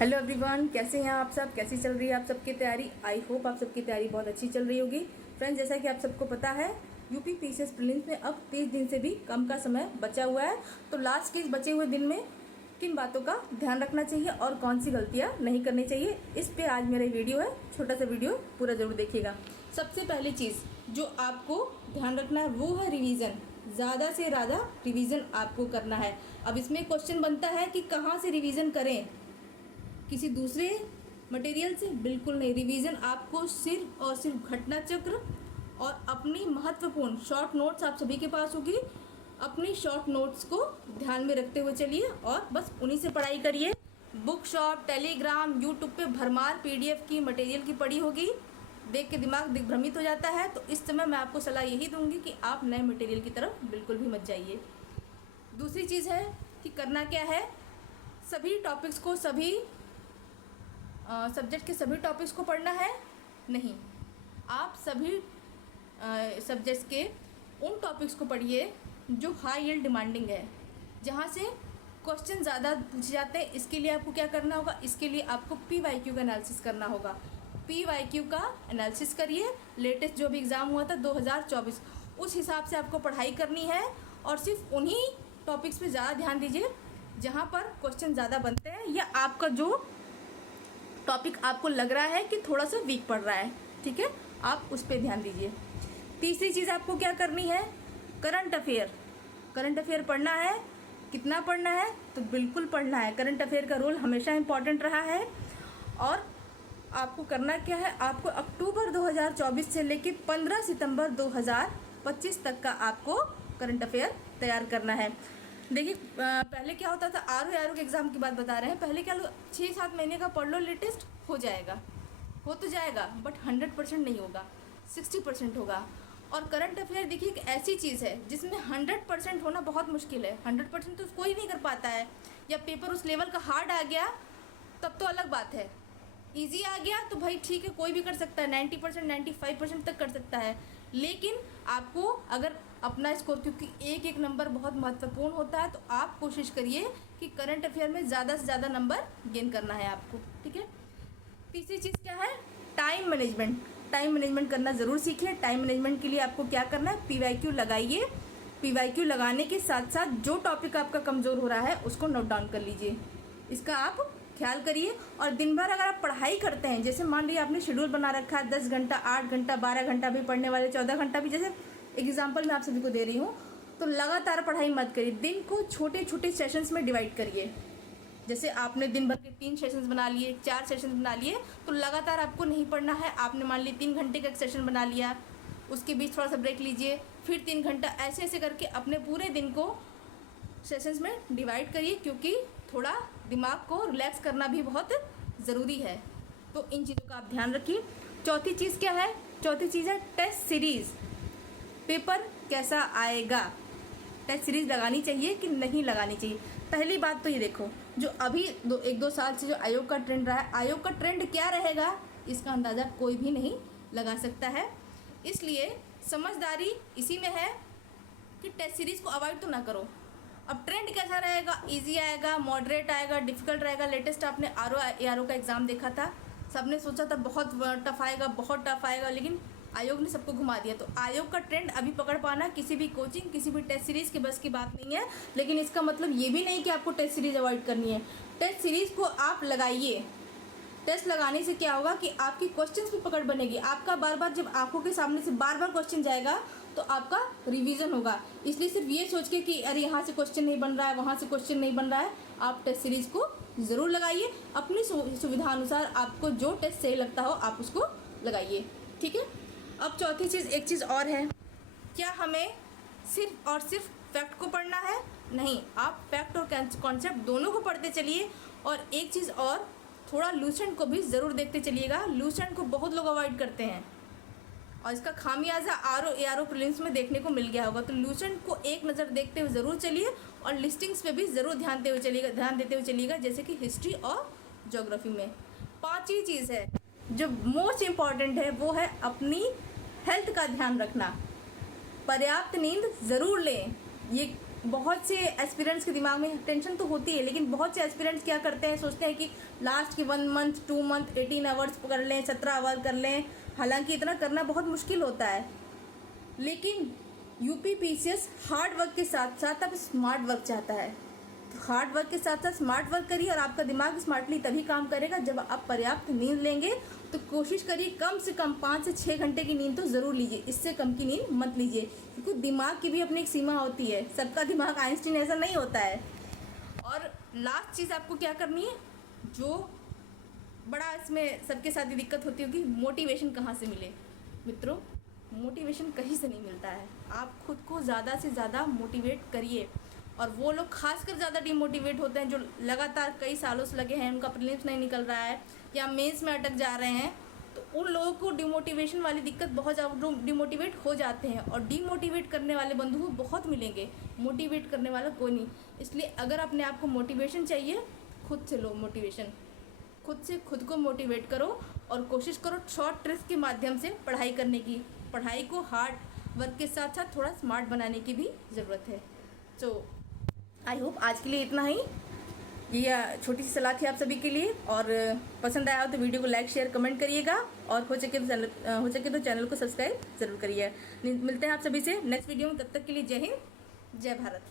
Hello everyone, कैसे हैं आप सब? कैसी चल रही है आप सबकी तैयारी? आई होप आप सबकी तैयारी बहुत अच्छी चल रही होगी। फ्रेंड्स, जैसा कि आप सबको पता है, यूपी पीसीएस प्रीलिम्स में अब 30 दिन से भी कम का समय बचा हुआ है। तो लास्ट के इस बचे हुए दिन में किन बातों का ध्यान रखना चाहिए और कौन सी गलतियां नहीं करनी चाहिए, इस पे आज मेरा वीडियो है। छोटा सा वीडियो पूरा जरूर देखिएगा। सबसे पहली चीज़ जो आपको ध्यान रखना है वो है रिवीजन। ज़्यादा से ज़्यादा रिवीजन आपको करना है। अब इसमें क्वेश्चन बनता है कि कहाँ से रिवीजन करें, किसी दूसरे मटेरियल से? बिल्कुल नहीं। रिवीजन आपको सिर्फ और सिर्फ घटना चक्र और अपनी महत्वपूर्ण शॉर्ट नोट्स आप सभी के पास होगी, अपनी शॉर्ट नोट्स को ध्यान में रखते हुए चलिए और बस उन्हीं से पढ़ाई करिए। बुक शॉप, टेलीग्राम, यूट्यूब पे भरमार पीडीएफ की मटेरियल की पड़ी होगी, देख के दिमाग दिग्भ्रमित हो जाता है। तो इस समय मैं आपको सलाह यही दूंगी कि आप नए मटेरियल की तरफ बिल्कुल भी मत जाइए। दूसरी चीज़ है कि करना क्या है, सभी टॉपिक्स को, सभी सब्जेक्ट के सभी टॉपिक्स को पढ़ना है नहीं। आप सभी सब्जेक्ट्स के उन टॉपिक्स को पढ़िए जो हाई यील्ड डिमांडिंग है, जहाँ से क्वेश्चन ज़्यादा पूछे जाते हैं। इसके लिए आपको क्या करना होगा, इसके लिए आपको PYQ का एनालिसिस करना होगा। PYQ का एनालिसिस करिए। लेटेस्ट जो भी एग्ज़ाम हुआ था 2024, उस हिसाब से आपको पढ़ाई करनी है और सिर्फ उन्हीं टॉपिक्स पे ज़्यादा ध्यान दीजिए जहाँ पर क्वेश्चन ज़्यादा बनते हैं या आपका जो टॉपिक आपको लग रहा है कि थोड़ा सा वीक पड़ रहा है, ठीक है, आप उस पर ध्यान दीजिए। तीसरी चीज़ आपको क्या करनी है, करंट अफेयर। करंट अफेयर पढ़ना है। कितना पढ़ना है? तो बिल्कुल पढ़ना है। करंट अफेयर का रोल हमेशा इम्पॉर्टेंट रहा है। और आपको करना क्या है, आपको अक्टूबर 2024 से लेकर 15 सितंबर 2025 तक का आपको करंट अफेयर तैयार करना है। देखिए, पहले क्या होता था, आर के एग्ज़ाम की बात बता रहे हैं। पहले क्या 6-7 महीने का पढ़ लो, लेटेस्ट हो जाएगा, हो तो जाएगा, बट 100% नहीं होगा, 60% होगा। और करंट अफेयर देखिए एक ऐसी चीज़ है जिसमें 100% होना बहुत मुश्किल है। 100% तो कोई नहीं कर पाता है। या पेपर उस लेवल का हार्ड आ गया तब तो अलग बात है, ईजी आ गया तो भाई ठीक है, कोई भी कर सकता है, 90%, 95% तक कर सकता है। लेकिन आपको अगर अपना स्कोर, क्योंकि एक एक नंबर बहुत महत्वपूर्ण होता है, तो आप कोशिश करिए कि करंट अफेयर में ज़्यादा से ज़्यादा नंबर गेन करना है आपको, ठीक है। तीसरी चीज़ क्या है, टाइम मैनेजमेंट। टाइम मैनेजमेंट करना ज़रूर सीखिए। टाइम मैनेजमेंट के लिए आपको क्या करना है, PYQ लगाइए। PYQ लगाने के साथ साथ जो टॉपिक आपका कमज़ोर हो रहा है उसको नोट डाउन कर लीजिए, इसका आप ख्याल करिए। और दिन भर अगर आप पढ़ाई करते हैं, जैसे मान लीजिए आपने शेड्यूल बना रखा है 10 घंटा, 8 घंटा, 12 घंटा भी पढ़ने वाले, 14 घंटा भी, जैसे एग्जाम्पल मैं आप सभी को दे रही हूँ, तो लगातार पढ़ाई मत करिए। दिन को छोटे छोटे सेशंस में डिवाइड करिए। जैसे आपने दिन भर के 3 सेशंस बना लिए, 4 सेशंस बना लिए, तो लगातार आपको नहीं पढ़ना है। आपने मान ली 3 घंटे का एक सेशन बना लिया, उसके बीच थोड़ा सा ब्रेक लीजिए, फिर 3 घंटा, ऐसे ऐसे करके अपने पूरे दिन को सेशंस में डिवाइड करिए, क्योंकि थोड़ा दिमाग को रिलैक्स करना भी बहुत ज़रूरी है। तो इन चीज़ों का आप ध्यान रखिए। चौथी चीज़ क्या है, चौथी चीज़ है टेस्ट सीरीज़। पेपर कैसा आएगा, टेस्ट सीरीज़ लगानी चाहिए कि नहीं लगानी चाहिए? पहली बात तो ये देखो, जो अभी 1-2 साल से जो आयोग का ट्रेंड रहा है, आयोग का ट्रेंड क्या रहेगा इसका अंदाज़ा कोई भी नहीं लगा सकता है। इसलिए समझदारी इसी में है कि टेस्ट सीरीज़ को अवॉइड तो ना करो। अब ट्रेंड कैसा रहेगा, इजी आएगा, मॉडरेट आएगा, डिफ़िकल्ट रहेगा? लेटेस्ट आपने ARO का एग्ज़ाम देखा था, सबने सोचा था बहुत टफ आएगा, बहुत टफ आएगा, लेकिन आयोग ने सबको घुमा दिया। तो आयोग का ट्रेंड अभी पकड़ पाना किसी भी कोचिंग, किसी भी टेस्ट सीरीज़ की बस की बात नहीं है। लेकिन इसका मतलब ये भी नहीं कि आपको टेस्ट सीरीज़ अवॉइड करनी है। टेस्ट सीरीज़ को आप लगाइए। टेस्ट लगाने से क्या होगा कि आपकी क्वेश्चंस की पकड़ बनेगी। आपका बार बार जब आंखों के सामने से बार बार क्वेश्चन जाएगा तो आपका रिवीजन होगा। इसलिए सिर्फ ये सोच के कि अरे यहाँ से क्वेश्चन नहीं बन रहा है, वहाँ से क्वेश्चन नहीं बन रहा है, आप टेस्ट सीरीज़ को ज़रूर लगाइए। अपनी सुविधा अनुसार आपको जो टेस्ट सही लगता हो आप उसको लगाइए, ठीक है। अब चौथी चीज़, एक चीज़ और है, क्या हमें सिर्फ और सिर्फ फैक्ट को पढ़ना है? नहीं, आप फैक्ट और कॉन्सेप्ट दोनों को पढ़ते चलिए। और एक चीज़ और, थोड़ा लूसेंट को भी ज़रूर देखते चलिएगा। लूसेंट को बहुत लोग अवॉइड करते हैं और इसका खामियाजा ARO प्रीलिम्स में देखने को मिल गया होगा। तो लूसेंट को एक नज़र देखते हुए ज़रूर चलिए और लिस्टिंग्स पे भी ज़रूर ध्यान देते हुए चलिएगा, जैसे कि हिस्ट्री और ज्योग्राफी में। पांचवी चीज़ है जो मोस्ट इम्पॉर्टेंट है, वो है अपनी हेल्थ का ध्यान रखना। पर्याप्त नींद ज़रूर लें। ये बहुत से एस्पिरेंट्स के दिमाग में टेंशन तो होती है, लेकिन बहुत से एस्पिरेंट्स क्या करते हैं, सोचते हैं कि लास्ट के 1 मंथ 2 मंथ 18 आवर्स कर लें, 17 आवर कर लें। हालांकि इतना करना बहुत मुश्किल होता है, लेकिन यूपीपीसीएस हार्ड वर्क के साथ साथ अब स्मार्ट वर्क चाहता है। तो हार्ड वर्क के साथ साथ स्मार्ट वर्क करिए, और आपका दिमाग स्मार्टली तभी काम करेगा जब आप पर्याप्त नींद लेंगे। तो कोशिश करिए कम से कम 5 से 6 घंटे की नींद तो ज़रूर लीजिए, इससे कम की नींद मत लीजिए, क्योंकि दिमाग की भी अपनी एक सीमा होती है। सबका दिमाग आइंस्टीन ऐसा नहीं होता है। और लास्ट चीज़ आपको क्या करनी है, जो बड़ा इसमें सबके साथ ही दिक्कत होती होगी, मोटिवेशन कहाँ से मिले। मित्रों, मोटिवेशन कहीं से नहीं मिलता है। आप खुद को ज़्यादा से ज़्यादा मोटिवेट करिए। और वो लोग खासकर ज़्यादा डिमोटिवेट होते हैं जो लगातार कई सालों से लगे हैं, उनका प्रीलिम्स नहीं निकल रहा है या मेंस में अटक जा रहे हैं, तो उन लोगों को डिमोटिवेशन वाली दिक्कत बहुत ज़्यादा, डिमोटिवेट हो जाते हैं। और डिमोटिवेट करने वाले बंधु बहुत मिलेंगे, मोटिवेट करने वाला कोई नहीं। इसलिए अगर अपने आप को मोटिवेशन चाहिए, खुद से लो मोटिवेशन, खुद से खुद को मोटिवेट करो और कोशिश करो शॉर्ट ट्रिक्स के माध्यम से पढ़ाई करने की। पढ़ाई को हार्ड वर्क के साथ साथ थोड़ा स्मार्ट बनाने की भी ज़रूरत है। तो आई होप आज के लिए इतना ही, ये छोटी सी सलाह थी आप सभी के लिए। और पसंद आया हो तो वीडियो को लाइक शेयर कमेंट करिएगा, और हो सके तो चैनल को सब्सक्राइब ज़रूर करिए। मिलते हैं आप सभी से नेक्स्ट वीडियो में, तब तक के लिए जय हिंद, जय भारत।